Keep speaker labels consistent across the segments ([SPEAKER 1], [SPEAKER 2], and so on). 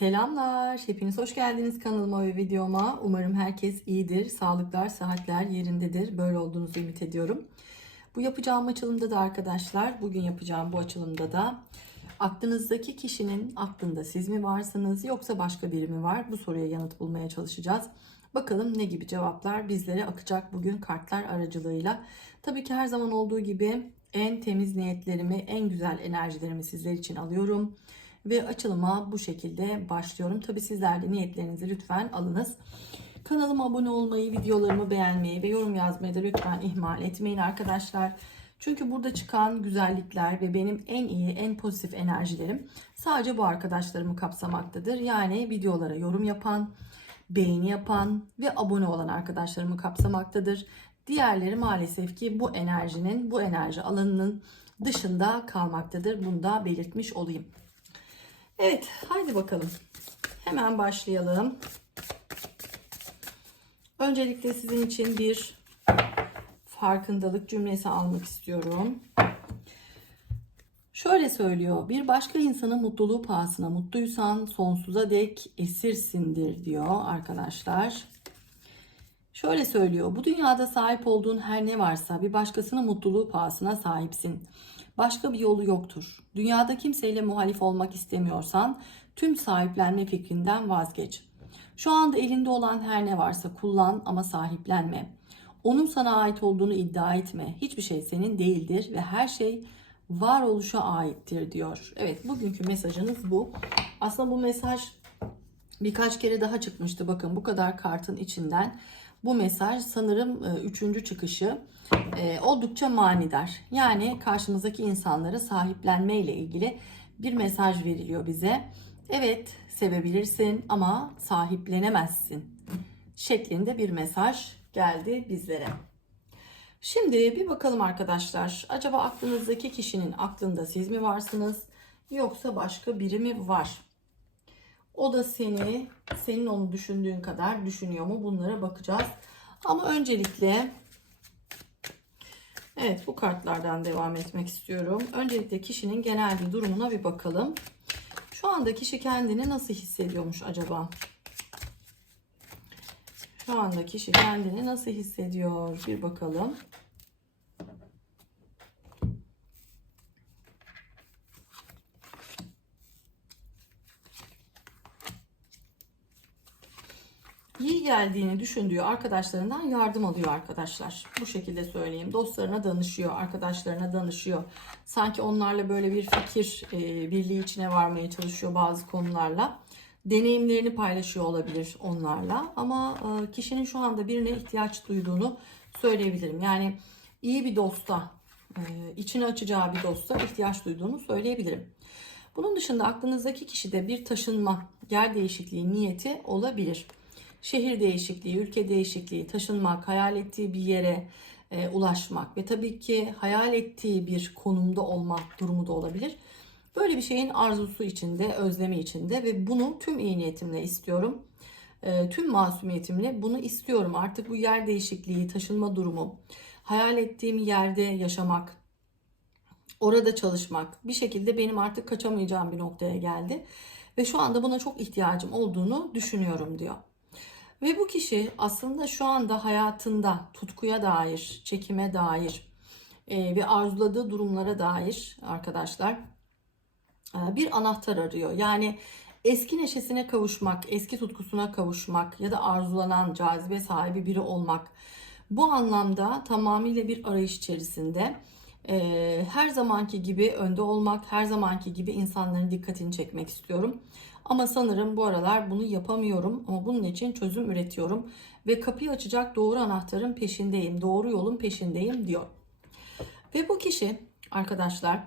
[SPEAKER 1] Selamlar, hepiniz hoş geldiniz kanalıma ve videoma. Umarım herkes iyidir, sağlıklar, sıhhatler yerindedir. Böyle olduğunuzu ümit ediyorum. Bu yapacağım açılımda da arkadaşlar, bugün yapacağım bu açılımda da aklınızdaki kişinin aklında siz mi varsınız yoksa başka biri mi var? Bu soruya yanıt bulmaya çalışacağız. Bakalım ne gibi cevaplar bizlere akacak bugün kartlar aracılığıyla. Tabii ki her zaman olduğu gibi en temiz niyetlerimi, en güzel enerjilerimi sizler için alıyorum. Ve açılıma bu şekilde başlıyorum. Tabii sizler de niyetlerinizi lütfen alınız. Kanalıma abone olmayı, videolarımı beğenmeyi ve yorum yazmayı da lütfen ihmal etmeyin arkadaşlar. Çünkü burada çıkan güzellikler ve benim en iyi, en pozitif enerjilerim sadece bu arkadaşlarımı kapsamaktadır. Yani videolara yorum yapan, beğeni yapan ve abone olan arkadaşlarımı kapsamaktadır. Diğerleri maalesef ki bu enerjinin, bu enerji alanının dışında kalmaktadır. Bunu da belirtmiş olayım. Evet, haydi bakalım. Hemen başlayalım. Öncelikle sizin için bir farkındalık cümlesi almak istiyorum. Şöyle söylüyor. Bir başka insanın mutluluğu pahasına mutluysan sonsuza dek esirsindir diyor arkadaşlar. Şöyle söylüyor. Bu dünyada sahip olduğun her ne varsa bir başkasının mutluluğu pahasına sahipsin. Başka bir yolu yoktur. Dünyada kimseyle muhalif olmak istemiyorsan tüm sahiplenme fikrinden vazgeç. Şu anda elinde olan her ne varsa kullan ama sahiplenme. Onun sana ait olduğunu iddia etme. Hiçbir şey senin değildir ve her şey varoluşa aittir diyor. Evet bugünkü mesajınız bu. Aslında bu mesaj birkaç kere daha çıkmıştı. Bakın bu kadar kartın içinden bu mesaj sanırım e, üçüncü çıkışı e, oldukça manidar. Yani karşımızdaki insanlara sahiplenme ile ilgili bir mesaj veriliyor bize. Evet sevebilirsin ama sahiplenemezsin şeklinde bir mesaj geldi bizlere. Şimdi bir bakalım arkadaşlar. Acaba aklınızdaki kişinin aklında siz mi varsınız yoksa başka biri mi var? O da seni, senin onu düşündüğün kadar düşünüyor mu? Bunlara bakacağız. Ama öncelikle Evet bu kartlardan devam etmek istiyorum. Öncelikle kişinin genel bir durumuna bir bakalım. Şu anda kişi kendini nasıl hissediyormuş acaba? Şu anda kişi kendini nasıl hissediyor? Bir bakalım. iyi geldiğini düşündüğü arkadaşlarından yardım alıyor arkadaşlar. Bu şekilde söyleyeyim. Dostlarına danışıyor, arkadaşlarına danışıyor. Sanki onlarla böyle bir fikir e, birliği içine varmaya çalışıyor bazı konularla. Deneyimlerini paylaşıyor olabilir onlarla. Ama e, kişinin şu anda birine ihtiyaç duyduğunu söyleyebilirim. Yani iyi bir dosta, e, içini açacağı bir dosta ihtiyaç duyduğunu söyleyebilirim. Bunun dışında aklınızdaki kişide bir taşınma, yer değişikliği niyeti olabilir şehir değişikliği, ülke değişikliği, taşınmak, hayal ettiği bir yere e, ulaşmak ve tabii ki hayal ettiği bir konumda olmak durumu da olabilir. Böyle bir şeyin arzusu içinde, özlemi içinde ve bunu tüm iyi niyetimle istiyorum. E, tüm masumiyetimle bunu istiyorum. Artık bu yer değişikliği, taşınma durumu, hayal ettiğim yerde yaşamak, orada çalışmak bir şekilde benim artık kaçamayacağım bir noktaya geldi. Ve şu anda buna çok ihtiyacım olduğunu düşünüyorum diyor. Ve bu kişi aslında şu anda hayatında tutkuya dair, çekime dair e, ve arzuladığı durumlara dair arkadaşlar e, bir anahtar arıyor. Yani eski neşesine kavuşmak, eski tutkusuna kavuşmak ya da arzulanan cazibe sahibi biri olmak. Bu anlamda tamamıyla bir arayış içerisinde. E, her zamanki gibi önde olmak, her zamanki gibi insanların dikkatini çekmek istiyorum. Ama sanırım bu aralar bunu yapamıyorum ama bunun için çözüm üretiyorum ve kapıyı açacak doğru anahtarın peşindeyim, doğru yolun peşindeyim diyor. Ve bu kişi arkadaşlar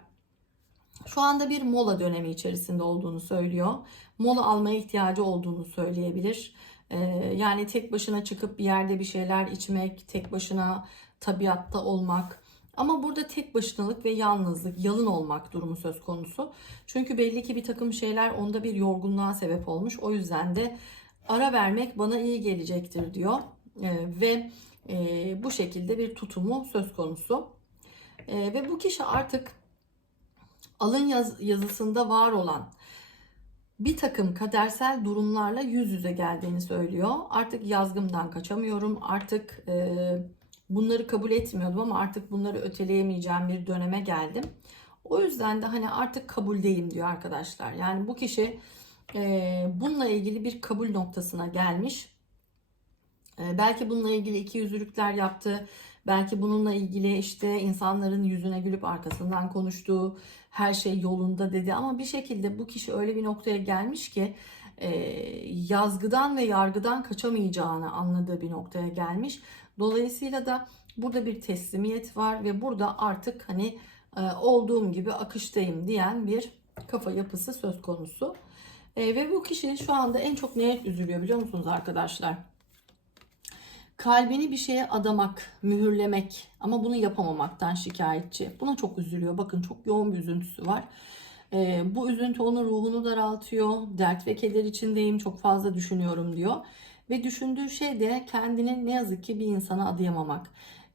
[SPEAKER 1] şu anda bir mola dönemi içerisinde olduğunu söylüyor. Mola almaya ihtiyacı olduğunu söyleyebilir. Ee, yani tek başına çıkıp bir yerde bir şeyler içmek, tek başına tabiatta olmak, ama burada tek başınalık ve yalnızlık, yalın olmak durumu söz konusu. Çünkü belli ki bir takım şeyler onda bir yorgunluğa sebep olmuş. O yüzden de ara vermek bana iyi gelecektir diyor. E, ve e, bu şekilde bir tutumu söz konusu. E, ve bu kişi artık alın yaz, yazısında var olan bir takım kadersel durumlarla yüz yüze geldiğini söylüyor. Artık yazgımdan kaçamıyorum. Artık e, bunları kabul etmiyordum ama artık bunları öteleyemeyeceğim bir döneme geldim. O yüzden de hani artık kabuldeyim diyor arkadaşlar. Yani bu kişi e, bununla ilgili bir kabul noktasına gelmiş. E, belki bununla ilgili iki yüzlülükler yaptı. Belki bununla ilgili işte insanların yüzüne gülüp arkasından konuştuğu her şey yolunda dedi. Ama bir şekilde bu kişi öyle bir noktaya gelmiş ki e, yazgıdan ve yargıdan kaçamayacağını anladığı bir noktaya gelmiş. Dolayısıyla da burada bir teslimiyet var ve burada artık hani e, olduğum gibi akıştayım diyen bir kafa yapısı söz konusu. E, ve bu kişinin şu anda en çok neye üzülüyor biliyor musunuz arkadaşlar? Kalbini bir şeye adamak, mühürlemek ama bunu yapamamaktan şikayetçi. Buna çok üzülüyor. Bakın çok yoğun bir üzüntüsü var. E, bu üzüntü onun ruhunu daraltıyor. Dert ve keder içindeyim, çok fazla düşünüyorum diyor. Ve düşündüğü şey de kendini ne yazık ki bir insana adayamamak.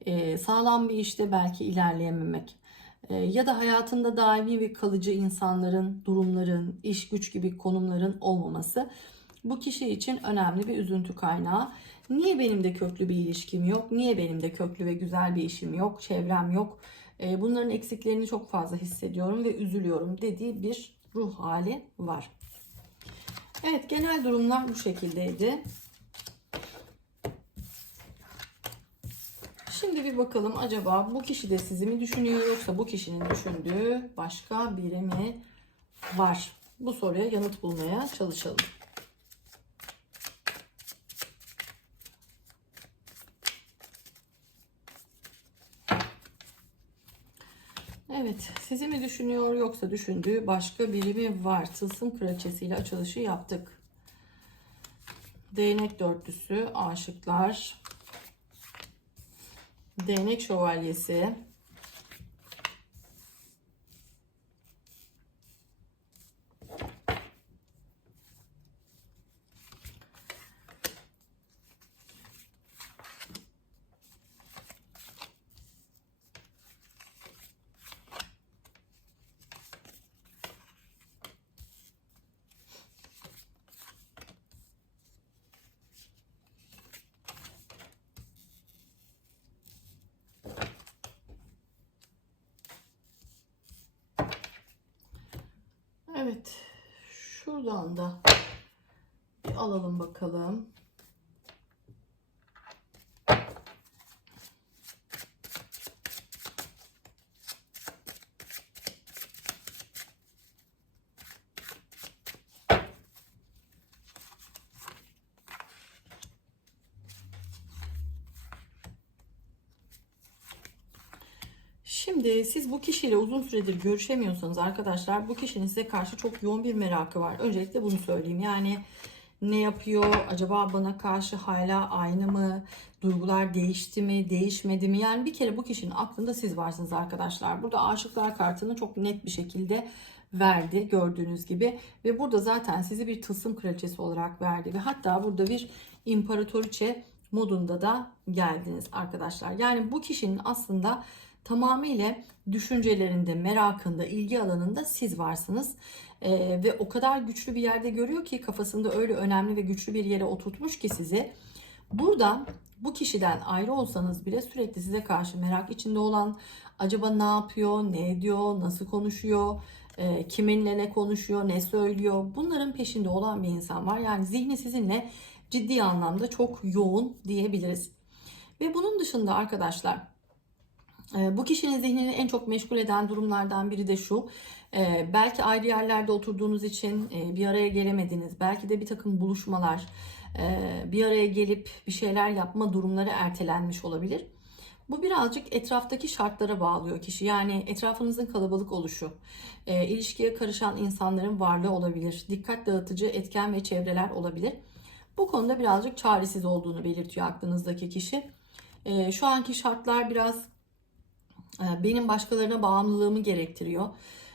[SPEAKER 1] E, sağlam bir işte belki ilerleyememek. E, ya da hayatında daimi ve kalıcı insanların, durumların, iş güç gibi konumların olmaması bu kişi için önemli bir üzüntü kaynağı. Niye benim de köklü bir ilişkim yok? Niye benim de köklü ve güzel bir işim yok? Çevrem yok? E, bunların eksiklerini çok fazla hissediyorum ve üzülüyorum dediği bir ruh hali var. Evet genel durumlar bu şekildeydi. Şimdi bir bakalım acaba bu kişi de sizi mi düşünüyor yoksa bu kişinin düşündüğü başka biri mi var? Bu soruya yanıt bulmaya çalışalım. Evet, sizi mi düşünüyor yoksa düşündüğü başka biri mi var? Tılsım kraliçesiyle açılışı yaptık. Değnek dörtlüsü, aşıklar, Değnek şövalyesi. Evet. Şuradan da bir alalım bakalım. Şimdi bu kişiyle uzun süredir görüşemiyorsanız arkadaşlar bu kişinin size karşı çok yoğun bir merakı var. Öncelikle bunu söyleyeyim. Yani ne yapıyor? Acaba bana karşı hala aynı mı? Duygular değişti mi? Değişmedi mi? Yani bir kere bu kişinin aklında siz varsınız arkadaşlar. Burada aşıklar kartını çok net bir şekilde verdi gördüğünüz gibi. Ve burada zaten sizi bir tılsım kraliçesi olarak verdi. Ve hatta burada bir imparatoriçe modunda da geldiniz arkadaşlar. Yani bu kişinin aslında tamamıyla düşüncelerinde, merakında, ilgi alanında siz varsınız. Ee, ve o kadar güçlü bir yerde görüyor ki kafasında öyle önemli ve güçlü bir yere oturtmuş ki sizi. Burada bu kişiden ayrı olsanız bile sürekli size karşı merak içinde olan acaba ne yapıyor, ne ediyor, nasıl konuşuyor, e, kiminle ne konuşuyor, ne söylüyor bunların peşinde olan bir insan var. Yani zihni sizinle ciddi anlamda çok yoğun diyebiliriz. Ve bunun dışında arkadaşlar bu kişinin zihnini en çok meşgul eden durumlardan biri de şu. Ee, belki ayrı yerlerde oturduğunuz için e, bir araya gelemediniz. Belki de bir takım buluşmalar, e, bir araya gelip bir şeyler yapma durumları ertelenmiş olabilir. Bu birazcık etraftaki şartlara bağlıyor kişi. Yani etrafınızın kalabalık oluşu, e, ilişkiye karışan insanların varlığı olabilir. Dikkat dağıtıcı etken ve çevreler olabilir. Bu konuda birazcık çaresiz olduğunu belirtiyor aklınızdaki kişi. Şu anki şartlar biraz ee, benim başkalarına bağımlılığımı gerektiriyor.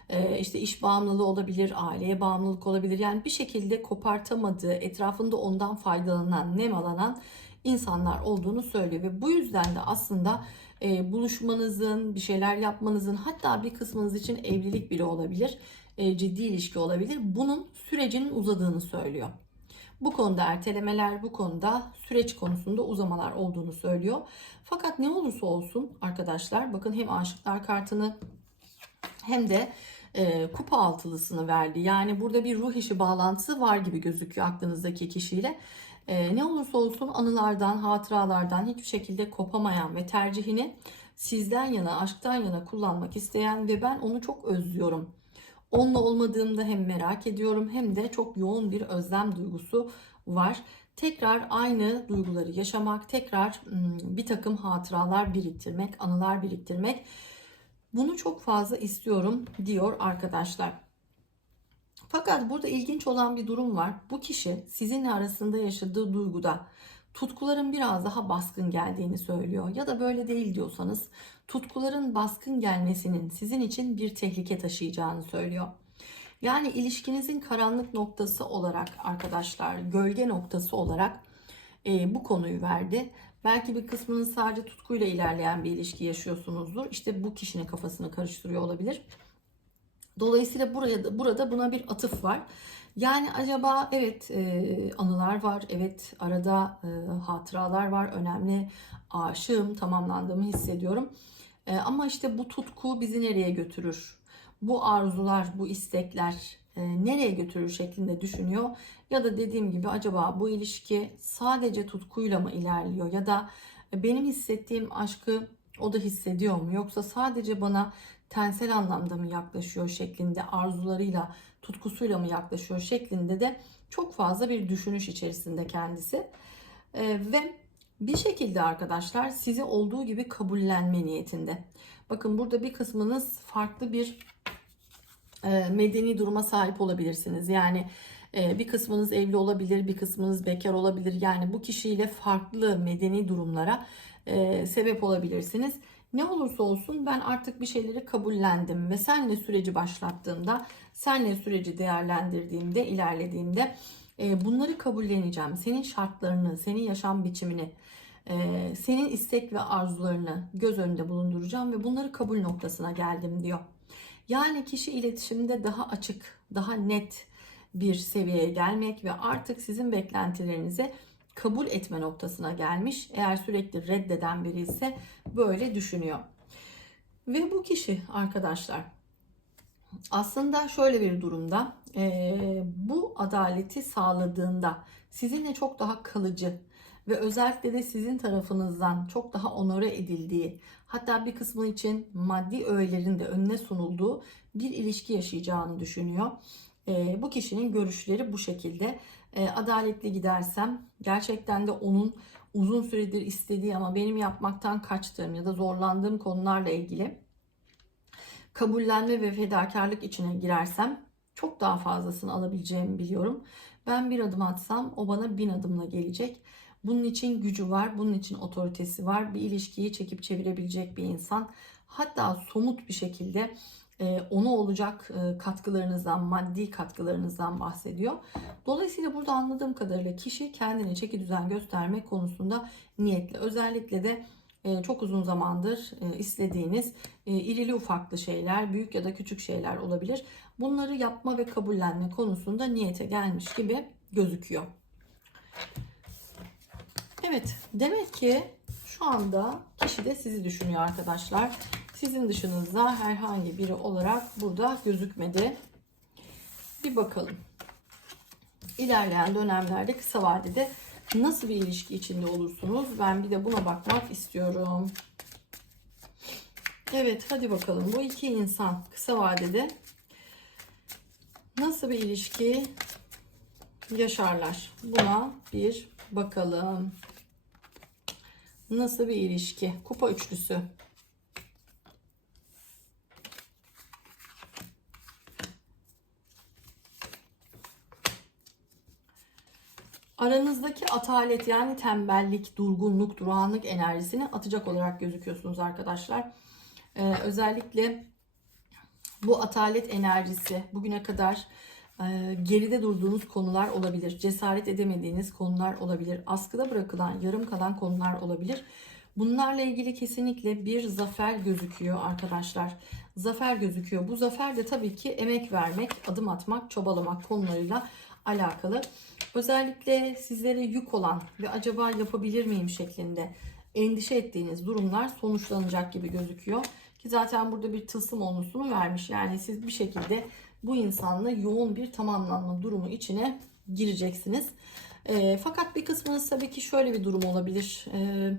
[SPEAKER 1] Ee, işte iş bağımlılığı olabilir, aileye bağımlılık olabilir. Yani bir şekilde kopartamadığı, etrafında ondan faydalanan, nemalanan insanlar olduğunu söylüyor. Ve bu yüzden de aslında e, buluşmanızın, bir şeyler yapmanızın hatta bir kısmınız için evlilik bile olabilir. e, ciddi ilişki olabilir. Bunun sürecinin uzadığını söylüyor. Bu konuda ertelemeler, bu konuda süreç konusunda uzamalar olduğunu söylüyor. Fakat ne olursa olsun arkadaşlar bakın hem aşıklar kartını hem de e, kupa altılısını verdi. Yani burada bir ruh işi bağlantısı var gibi gözüküyor aklınızdaki kişiyle. E, ne olursa olsun anılardan, hatıralardan hiçbir şekilde kopamayan ve tercihini sizden yana, aşktan yana kullanmak isteyen ve ben onu çok özlüyorum. Onunla olmadığımda hem merak ediyorum hem de çok yoğun bir özlem duygusu var. Tekrar aynı duyguları yaşamak, tekrar bir takım hatıralar biriktirmek, anılar biriktirmek bunu çok fazla istiyorum diyor arkadaşlar. Fakat burada ilginç olan bir durum var. Bu kişi sizinle arasında yaşadığı duyguda tutkuların biraz daha baskın geldiğini söylüyor. Ya da böyle değil diyorsanız tutkuların baskın gelmesinin sizin için bir tehlike taşıyacağını söylüyor. Yani ilişkinizin karanlık noktası olarak arkadaşlar, gölge noktası olarak e, bu konuyu verdi. Belki bir kısmınız sadece tutkuyla ilerleyen bir ilişki yaşıyorsunuzdur. İşte bu kişinin kafasını karıştırıyor olabilir. Dolayısıyla buraya da, burada buna bir atıf var. Yani acaba evet e, anılar var, evet arada e, hatıralar var, önemli aşığım, tamamlandığımı hissediyorum. E, ama işte bu tutku bizi nereye götürür? Bu arzular, bu istekler e, nereye götürür şeklinde düşünüyor. Ya da dediğim gibi acaba bu ilişki sadece tutkuyla mı ilerliyor ya da benim hissettiğim aşkı o da hissediyor mu yoksa sadece bana tensel anlamda mı yaklaşıyor şeklinde arzularıyla tutkusuyla mı yaklaşıyor şeklinde de çok fazla bir düşünüş içerisinde kendisi Ee, ve bir şekilde arkadaşlar sizi olduğu gibi kabullenme niyetinde. Bakın burada bir kısmınız farklı bir e, medeni duruma sahip olabilirsiniz. Yani e, bir kısmınız evli olabilir, bir kısmınız bekar olabilir. Yani bu kişiyle farklı medeni durumlara e, sebep olabilirsiniz. Ne olursa olsun ben artık bir şeyleri kabullendim ve senle süreci başlattığımda, senle süreci değerlendirdiğimde, ilerlediğimde e, bunları kabulleneceğim. Senin şartlarını, senin yaşam biçimini, e, senin istek ve arzularını göz önünde bulunduracağım ve bunları kabul noktasına geldim diyor. Yani kişi iletişimde daha açık, daha net bir seviyeye gelmek ve artık sizin beklentilerinizi kabul etme noktasına gelmiş. Eğer sürekli reddeden biri ise böyle düşünüyor. Ve bu kişi arkadaşlar aslında şöyle bir durumda e, bu adaleti sağladığında sizinle çok daha kalıcı ve özellikle de sizin tarafınızdan çok daha onore edildiği hatta bir kısmı için maddi öğelerin de önüne sunulduğu bir ilişki yaşayacağını düşünüyor. E, bu kişinin görüşleri bu şekilde. E, adaletli gidersem gerçekten de onun uzun süredir istediği ama benim yapmaktan kaçtığım ya da zorlandığım konularla ilgili kabullenme ve fedakarlık içine girersem çok daha fazlasını alabileceğimi biliyorum. Ben bir adım atsam o bana bin adımla gelecek. Bunun için gücü var, bunun için otoritesi var. Bir ilişkiyi çekip çevirebilecek bir insan. Hatta somut bir şekilde ona olacak e, katkılarınızdan, maddi katkılarınızdan bahsediyor. Dolayısıyla burada anladığım kadarıyla kişi kendine çeki düzen gösterme konusunda niyetli. Özellikle de e, çok uzun zamandır istediğiniz irili ufaklı şeyler, büyük ya da küçük şeyler olabilir. Bunları yapma ve kabullenme konusunda niyete gelmiş gibi gözüküyor. Evet, demek ki şu anda kişi de sizi düşünüyor arkadaşlar. Sizin dışınızda herhangi biri olarak burada gözükmedi. Bir bakalım. İlerleyen dönemlerde kısa vadede nasıl bir ilişki içinde olursunuz? Ben bir de buna bakmak istiyorum. Evet hadi bakalım bu iki insan kısa vadede nasıl bir ilişki yaşarlar? Buna bir bakalım. Nasıl bir ilişki? Kupa üçlüsü. Aranızdaki atalet yani tembellik, durgunluk, durağanlık enerjisini atacak olarak gözüküyorsunuz arkadaşlar. Ee, özellikle bu atalet enerjisi bugüne kadar e, geride durduğunuz konular olabilir. Cesaret edemediğiniz konular olabilir. Askıda bırakılan, yarım kalan konular olabilir. Bunlarla ilgili kesinlikle bir zafer gözüküyor arkadaşlar. Zafer gözüküyor. Bu zafer de tabii ki emek vermek, adım atmak, çabalamak konularıyla alakalı. Özellikle sizlere yük olan ve acaba yapabilir miyim şeklinde endişe ettiğiniz durumlar sonuçlanacak gibi gözüküyor. Ki zaten burada bir tılsım onlusunu vermiş. Yani siz bir şekilde bu insanla yoğun bir tamamlanma durumu içine gireceksiniz. E, fakat bir kısmınız tabii ki şöyle bir durum olabilir. E,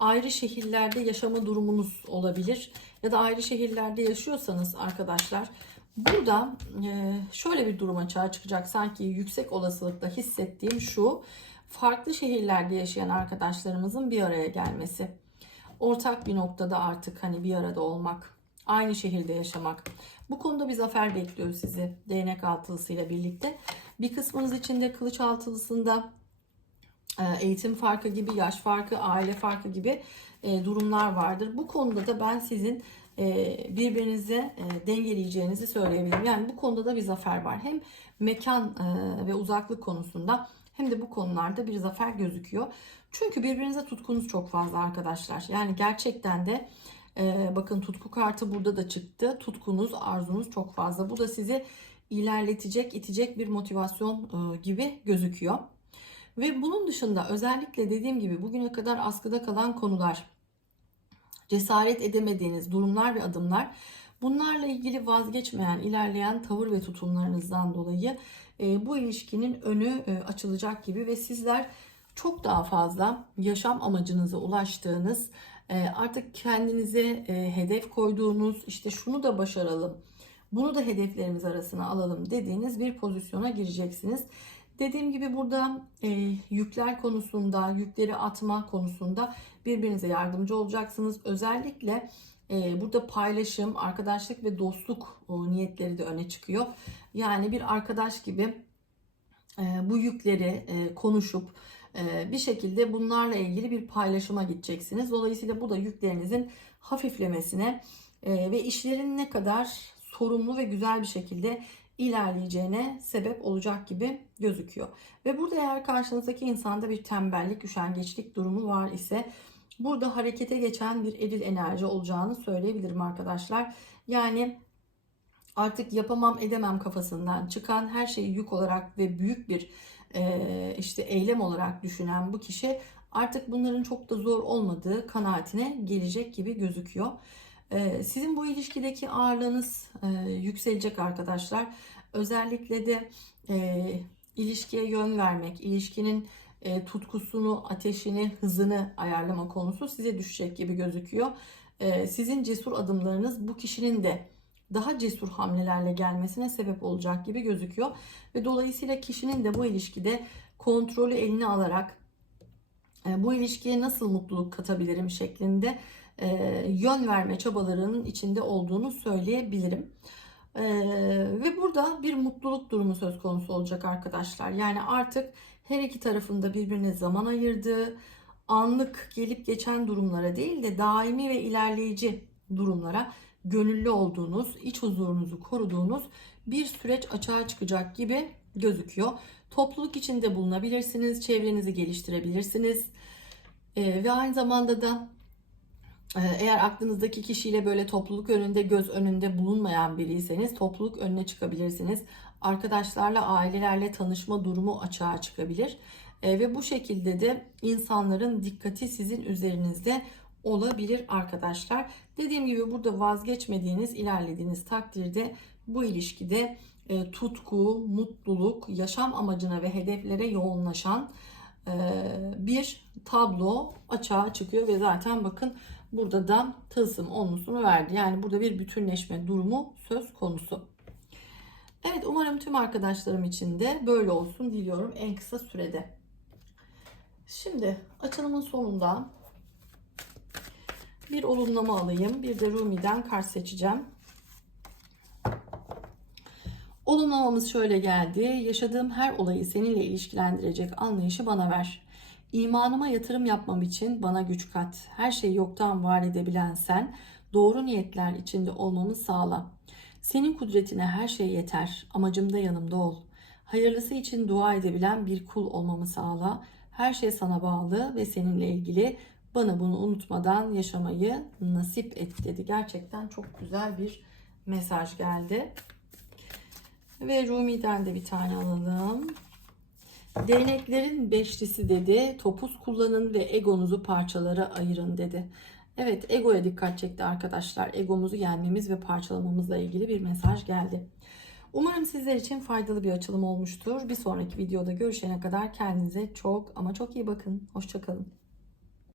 [SPEAKER 1] ayrı şehirlerde yaşama durumunuz olabilir. Ya da ayrı şehirlerde yaşıyorsanız arkadaşlar burada e, şöyle bir durum açığa çıkacak. Sanki yüksek olasılıkla hissettiğim şu. Farklı şehirlerde yaşayan arkadaşlarımızın bir araya gelmesi. Ortak bir noktada artık hani bir arada olmak. Aynı şehirde yaşamak. Bu konuda bir zafer bekliyor sizi değnek altılısıyla birlikte. Bir kısmınız için de kılıç altılısında e, eğitim farkı gibi, yaş farkı, aile farkı gibi e, durumlar vardır. Bu konuda da ben sizin birbirinizi dengeleyeceğinizi söyleyebilirim. Yani bu konuda da bir zafer var. Hem mekan ve uzaklık konusunda hem de bu konularda bir zafer gözüküyor. Çünkü birbirinize tutkunuz çok fazla arkadaşlar. Yani gerçekten de bakın tutku kartı burada da çıktı. Tutkunuz, arzunuz çok fazla. Bu da sizi ilerletecek, itecek bir motivasyon gibi gözüküyor. Ve bunun dışında özellikle dediğim gibi bugüne kadar askıda kalan konular, cesaret edemediğiniz durumlar ve adımlar bunlarla ilgili vazgeçmeyen, ilerleyen tavır ve tutumlarınızdan dolayı e, bu ilişkinin önü e, açılacak gibi ve sizler çok daha fazla yaşam amacınıza ulaştığınız, e, artık kendinize hedef koyduğunuz, işte şunu da başaralım, bunu da hedeflerimiz arasına alalım dediğiniz bir pozisyona gireceksiniz. Dediğim gibi burada e, yükler konusunda, yükleri atma konusunda birbirinize yardımcı olacaksınız. Özellikle e, burada paylaşım, arkadaşlık ve dostluk o, niyetleri de öne çıkıyor. Yani bir arkadaş gibi e, bu yükleri e, konuşup e, bir şekilde bunlarla ilgili bir paylaşıma gideceksiniz. Dolayısıyla bu da yüklerinizin hafiflemesine e, ve işlerin ne kadar sorumlu ve güzel bir şekilde ilerleyeceğine sebep olacak gibi gözüküyor. Ve burada eğer karşınızdaki insanda bir tembellik, üşengeçlik durumu var ise burada harekete geçen bir eril enerji olacağını söyleyebilirim arkadaşlar. Yani artık yapamam edemem kafasından çıkan her şeyi yük olarak ve büyük bir e, işte eylem olarak düşünen bu kişi artık bunların çok da zor olmadığı kanaatine gelecek gibi gözüküyor. Ee, sizin bu ilişkideki ağırlığınız e, yükselecek arkadaşlar. Özellikle de e, ilişkiye yön vermek, ilişkinin e, tutkusunu, ateşini, hızını ayarlama konusu size düşecek gibi gözüküyor. Sizin cesur adımlarınız bu kişinin de daha cesur hamlelerle gelmesine sebep olacak gibi gözüküyor. Ve dolayısıyla kişinin de bu ilişkide kontrolü eline alarak bu ilişkiye nasıl mutluluk katabilirim şeklinde yön verme çabalarının içinde olduğunu söyleyebilirim. E, ve burada bir mutluluk durumu söz konusu olacak arkadaşlar. Yani artık her iki tarafında birbirine zaman ayırdığı, anlık gelip geçen durumlara değil de daimi ve ilerleyici durumlara gönüllü olduğunuz, iç huzurunuzu koruduğunuz bir süreç açığa çıkacak gibi gözüküyor. Topluluk içinde bulunabilirsiniz, çevrenizi geliştirebilirsiniz. Ee, ve aynı zamanda da eğer aklınızdaki kişiyle böyle topluluk önünde, göz önünde bulunmayan biriyseniz topluluk önüne çıkabilirsiniz. Arkadaşlarla, ailelerle tanışma durumu açığa çıkabilir. Ee, ve bu şekilde de insanların dikkati sizin üzerinizde olabilir arkadaşlar. Dediğim gibi burada vazgeçmediğiniz, ilerlediğiniz takdirde bu ilişkide e, tutku, mutluluk, yaşam amacına ve hedeflere yoğunlaşan e, bir tablo açığa çıkıyor ve zaten bakın Burada da tılsım onlusunu verdi. Yani burada bir bütünleşme durumu söz konusu. Evet umarım tüm arkadaşlarım için de böyle olsun diliyorum en kısa sürede. Şimdi açılımın sonunda bir olumlama alayım. Bir de Rumi'den kart seçeceğim. Olumlamamız şöyle geldi. Yaşadığım her olayı seninle ilişkilendirecek anlayışı bana ver. İmanıma yatırım yapmam için bana güç kat. Her şeyi yoktan var edebilen sen, doğru niyetler içinde olmamı sağla. Senin kudretine her şey yeter. Amacımda yanımda ol. Hayırlısı için dua edebilen bir kul olmamı sağla. Her şey sana bağlı ve seninle ilgili. Bana bunu unutmadan yaşamayı nasip et dedi. Gerçekten çok güzel bir mesaj geldi. Ve Rumi'den de bir tane alalım. Değneklerin beşlisi dedi. Topuz kullanın ve egonuzu parçalara ayırın dedi. Evet egoya dikkat çekti arkadaşlar. Egomuzu yenmemiz ve parçalamamızla ilgili bir mesaj geldi. Umarım sizler için faydalı bir açılım olmuştur. Bir sonraki videoda görüşene kadar kendinize çok ama çok iyi bakın. Hoşçakalın.